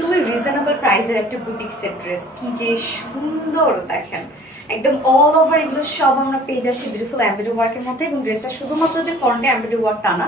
একদমই রিজনেবল প্রাইসের একটা বুটিক সেট ড্রেস, কি যে সুন্দর দেখেন। একদম অল ওভার এগুলো সব আমরা পেয়ে যাচ্ছি বিউটিফুল এমব্রয়ডারি ওয়ার্কের মধ্যে। এবং ড্রেসটা শুধুমাত্র যে ফ্রন্টে এমব্রয়ডারি ওয়ার্ক তা না,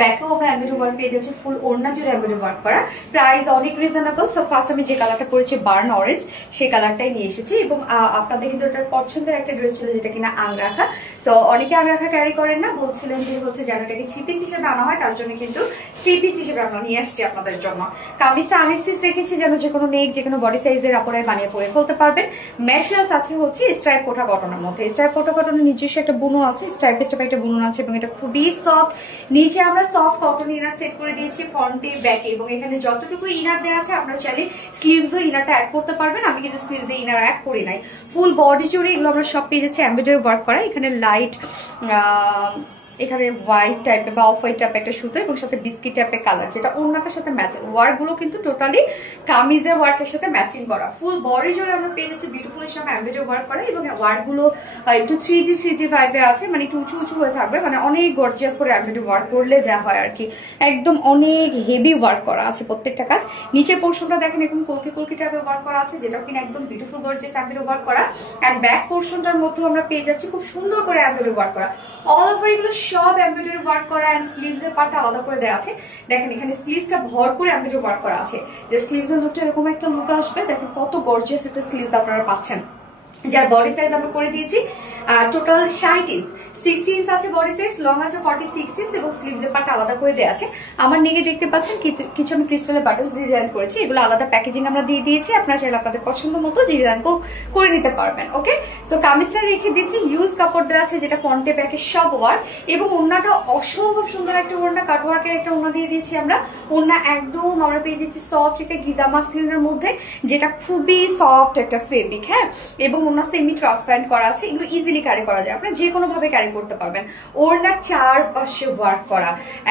ব্যাকেও আমরা এমব্রয়ডারি ওয়ার্ক পেয়ে যাচ্ছি, ফুল ওড়না জুড়ে এমব্রয়ডারি ওয়ার্ক করা। প্রাইস অনেক রিজনেবল। সো ফার্স্ট আমি যে কালারটা পরেছি বার্ন অরেঞ্জ, সেই কালারটাই নিয়ে এসেছি। এবং আপনাদের কিন্তু এটা পছন্দের একটা ড্রেস ছিল যেটা কিনা আংরাখা। সো অনেকে আংরাখা ক্যারি করেন না, বলছিলেন যে হচ্ছে যেন এটাকে থ্রি পিস হিসেবে আনা হয়, তার জন্য কিন্তু থ্রি পিস হিসেবে আমরা নিয়ে আসছি আপনাদের জন্য। কামিজটা আনস্টিচ রেখেছি যেন যে কোনো নেক, যে কোনো বডি সাইজের আপনারা বানিয়ে পরে ফেলতে পারবেন। ম্যাটেরিয়ালস আছে হচ্ছে স্ট্রাইপ কোটা কটনের মধ্যে। স্ট্রাইপ কোটা কটনের নিজস্ব একটা বুনন আছে, স্ট্রাইপ একটা বুনন আছে এবং এটা খুবই সফট। নিচে আমরা সফট কটন ইনার সেট করে দিয়েছি ফ্রন্টে ব্যাকে, এবং এখানে যতটুকু ইনার দেওয়া আছে আপনারা চাইলে স্লিভসও ইনারটা অ্যাড করতে পারবেন। আমি কিন্তু স্লিভসে ইনার অ্যাড করি নাই। ফুল বডি জুড়ে এগুলো আমরা সব পেয়ে যাচ্ছি এমব্রয়ডারি ওয়ার্ক করা। এখানে লাইট এখানে হোয়াইট টাইপের বা অফ হোয়াইট টাইপের একটা সুতো এবং সাথে বিস্কিট টাইপের কালার, যেটা ওড়নাটার সাথে ম্যাচিং। ওয়ার্ক গুলো কিন্তু টোটালি কামিজের ওয়ার্কের সাথে ম্যাচিং করা। ফুল বডি জুড়ে আমরা পেয়ে যাচ্ছি বিউটিফুল হিসাবে এমব্রয়ডারি ওয়ার্ক করা। এবং ওয়ার্ক গুলো একটু 3D ভাইবে আছে, মানে একটু উঁচু উঁচু হয়ে থাকবে, মানে অনেক গর্জিয়াস করে এমব্রয়ডারি ওয়ার্ক করলে যা হয় আর কি। একদম অনেক হেভি ওয়ার্ক করা আছে প্রত্যেকটা কাজ। নিচের পোর্শনটা দেখেন এরকম কলকি কলকি টাইপের ওয়ার্ক করা আছে, যেটাও কিনা একদম বিউটিফুল গর্জিয়াস এমব্রয়ডারি ওয়ার্ক করা। এন্ড ব্যাক পোর্শনটার মধ্যে আমরা পেয়ে যাচ্ছি খুব সুন্দর করে এমব্রয়ডারি ওয়ার্ক করা। অল ওভার এগুলো সব এমব্রয়ডারি ওয়ার্ক করা। এন্ড স্লিভসের পার্টটা আলাদা করে দেওয়া আছে। দেখেন এখানে স্লিভসটা ভরপুর এমব্রয়ডারি ওয়ার্ক করা আছে, যে স্লিভসের লুকটা এরকম একটা লুক আসবে। দেখেন কত গর্জিয়াস একটা স্লিভস আপনারা পাচ্ছেন, যার বডি সাইজ আমরা করে দিয়েছি টোটাল 60 ইঞ্চ। 60 ইঞ্চ আছে বডি সাইজ, লং আছে 46 ইঞ্চ এবং স্লিভসের পার্টটা আলাদা করে দেওয়া আছে। আমার নেগে দেখতে পাচ্ছেন কিছু আমি ক্রিস্টালের বাটনস ডিজাইন করেছি, এগুলো আলাদা প্যাকেজিং আমরা দিয়ে দিয়েছি। আপনারা চাইলে আপনাদের পছন্দ মতো ডিজাইন করে নিতে পারবেন। ওকে, সো কামিজটা রেখে দিচ্ছি। ইউজ কাপড় দেওয়া আছে, যেটা ফ্রন্টে ব্যাকে সব ওয়ার্ক। এবং ওড়নাটা অসম্ভব সুন্দর একটা ওড়না, কাট ওয়ার্কের একটা ওড়না দিয়ে দিয়েছি আমরা। ওড়না একদম আমরা পেয়ে যাচ্ছি সফট একটা গিজা মাসলিনের মধ্যে, যেটা খুবই সফট একটা ফেব্রিক। হ্যাঁ, এবং ওড়না সেমি ট্রান্সপারেন্ট করা আছে। এগুলো ইজিলি ক্যারি করা যায়, আপনারা যে কোনো ভাবে ক্যারি করতে পারবেন। ওড়নার চারপাশে ওয়ার্ক করা,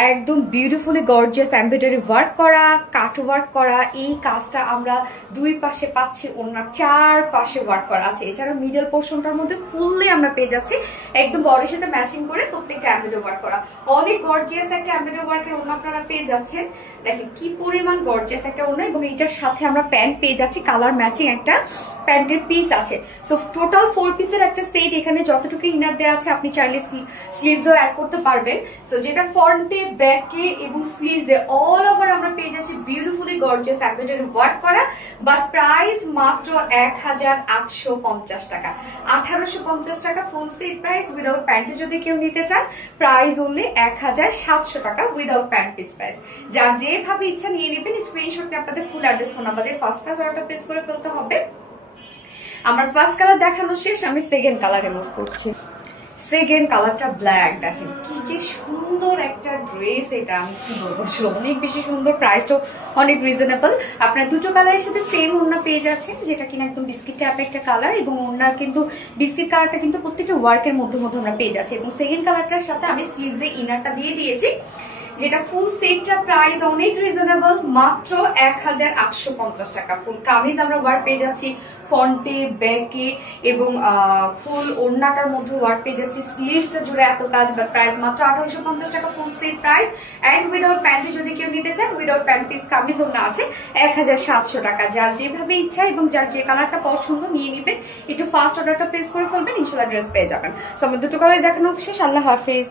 একদম বিউটিফুলি গর্জিয়াস এমব্রয়ডারি ওয়ার্ক করা, কাট ওয়ার্ক করা। এই কাজটা আমরা দুই পাশে পাচ্ছি, ওড়নার চারপাশে ওয়ার্ক করা আছে। এছাড়া মিডল পোর্শনটার মধ্যে ফুললি আমরা পেয়ে যাচ্ছি একদম বডির সাথে ম্যাচিং করে প্রত্যেকটা এমব্রয়ডারি ওয়ার্ক করা। অনেক গর্জিয়াস একটা এমব্রয়ডারি ওয়ার্কের ওড়না আপনারা পেয়ে যাচ্ছেন। দেখেন কি পরিমাণ গর্জিয়াস একটা ওড়না। এবং এইটার সাথে আমরা প্যান্ট পেয়ে যাচ্ছি, কালার ম্যাচিং একটা প্যান্টের পিস আছে। সো টোটাল 4 পিসের একটা সেট। এখানে যতটুকু ইনার দেওয়া আছে আপনি চাইলে স্লিভসও অ্যাড করতে পারবেন। সো যেটা ফ্রন্টে ব্যাকে এবং স্লিভসে অল ওভার আমরা পেয়ে যাচ্ছি বিউটিফুলি গর্জিয়াস এমব্রয়ডারি ওয়ার্ক করা। বাট প্রাইস মাত্র 1850 টাকা, 1850 টাকা ফুল সেট প্রাইস। উইদাউট প্যান্টে যদি কেউ নিতে চান প্রাইস অনলি 1700 টাকা উইদাউট প্যান্ট পিস প্রাইস। যার যেভাবে ইচ্ছা নিয়ে নেবেন। স্ক্রিনশট নিয়ে আপনাদের full address phone number first order place করে ফেলতে হবে। আমার ফার্স্ট কালার দেখানো শেষ, আমি সেকেন্ড কালার রিমুভ করছি। সেকেন্ড কালারটা ব্ল্যাক। দেখেন কি যে সুন্দর একটা ড্রেস, এটা আমি কি বলবো, অনেক বেশি সুন্দর। প্রাইসটাও অনেক রিজনেবল। আপনার দুটো কালারের সাথে সেম ওড়না পেয়ে যাচ্ছেন, যেটা কিনা একদম বিস্কিট টাইপ একটা কালার। এবং ওড়নার কিন্তু বিস্কিট কালারটা কিন্তু প্রত্যেকটা ওয়ার্কের মধ্যে মধ্যে আমরা পেয়ে যাচ্ছি। এবং সেকেন্ড কালারটার সাথে আমি স্লিভসে ইনারটা দিয়ে দিয়েছি, যেটা ফুল সেটটা প্রাইস অনেক রিজনেবল, মাত্র 1850 টাকা। ফুল কামিজ আমরা ওয়ার্ক পেয়ে যাচ্ছি ফ্রন্টে ব্যাকে এবং ফুল ওড়নাটার মধ্যে ওয়ার্ক পেয়ে যাচ্ছি। স্লিভসটা জুড়ে এত কাজ, বাট প্রাইস মাত্র 1850 টাকা full set price. And without প্যান্টে যদি কেউ নিতে চান, উইদাউট প্যান্ট পিস কামিজ ওড়না আছে 1700 টাকা। যার যেভাবে ইচ্ছা এবং যার যে কালারটা পছন্দ নিয়ে নিবেন। একটু ফার্স্ট অর্ডারটা প্লেস করে ফেলবেন, ইনশাআল্লাহ ড্রেস পেয়ে যাবেন। সো আমার দুটো কালার দেখানো শেষ। আল্লাহ হাফেজ।